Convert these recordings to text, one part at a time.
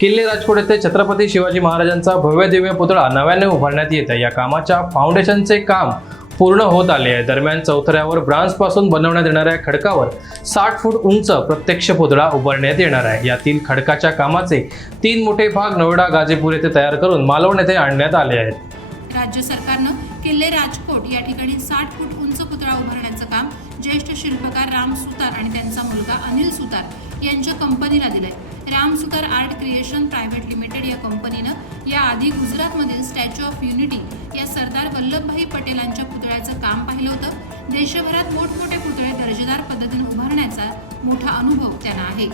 किल्ले राजकोट येथे छत्रपती शिवाजी महाराजांचा भव्य दिव्य पुतळा नव्याने उभारण्यात येत आहे. या कामाच्या फाउंडेशनचे काम पूर्ण होत आले आहे. दरम्यान चौथऱ्यावर ब्रान्सपासून बनवण्यात येणाऱ्या खडकावर साठ फूट उंच प्रत्यक्ष पुतळा उभारण्यात येणार आहे. यातील खडकाच्या कामाचे तीन मोठे भाग नोएडा गाझीपूर येथे तयार करून मालवण येथे आणण्यात आले आहेत. राज्य सरकारनं किल्ले राजकोट या ठिकाणी साठ फूट उंच पुतळा उभारण्याचं काम ज्येष्ठ शिल्पकार राम सुतार आणि त्यांचा मुलगा अनिल सुतार यांच्या कंपनीला दिलंय. Ram Sutar art creation private limited या कंपनीनं याआधी गुजरातमधील स्टॅच्यू ऑफ युनिटी या सरदार वल्लभभाई पटेलांच्या पुतळ्याचं काम पाहिलं होतं. देशभरात मोठमोठे पुतळे दर्जेदार पद्धतीने उभारण्याचा मोठा अनुभव त्यांना आहे.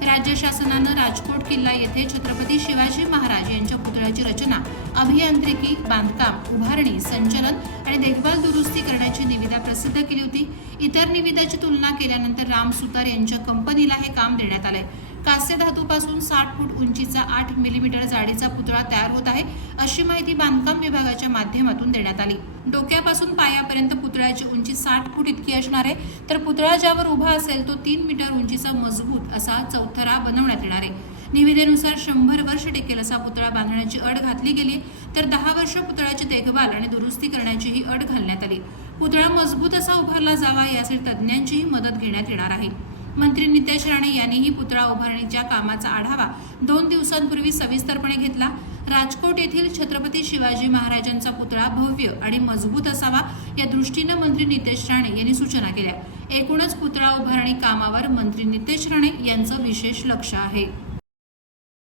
राज्य शासनानं राजकोट किल्ला येथे छत्रपती शिवाजी महाराज यांच्या पुतळ्याची रचना अभियांत्रिकी बांधकाम उभारणी संचलन आणि देखभाल दुरुस्ती करण्याची निविदा प्रसिद्ध केली होती. इतर निविदाची तुलना केल्यानंतर राम सुतार यांच्या कंपनीला हे काम देण्यात आलंय. कास्य धातूपासून साठ फूट उंचीचा आठ मिलीमीटर जाडीचा पुतळा तयार होत आहे अशी माहिती बांधकाम विभागाच्या माध्यमातून देण्यात आली. डोक्यापासून पायापर्यंत पुतळ्याची उंची साठ फूट इतकी असणार आहे तर पुतळा ज्यावर उभा असेल तो तीन मीटर उंचीचा मजबूत असा चौथरा बनवण्यात येणार आहे. निविदेनुसार शंभर वर्ष टिकेल असा पुतळा बांधण्याची अट घातली गेली तर दहा वर्ष पुतळ्याची देखभाल आणि दुरुस्ती करण्याचीही अट घालण्यात आली. पुतळा मजबूत असा उभारला जावा यासाठी तज्ज्ञांचीही मदत घेण्यात येणार आहे. मंत्री नितेश राणे यांनीही पुतळा उभारणीच्या कामाचा आढावा दोन दिवसांपूर्वी सविस्तरपणे घेतला. राजकोट येथील छत्रपती शिवाजी महाराजांचा पुतळा भव्य आणि मजबूत असावा या दृष्टीनं मंत्री नितेश राणे यांनी सूचना केल्या. एकूणच पुतळा उभारणी कामावर मंत्री नितेश राणे यांचं विशेष लक्ष आहे.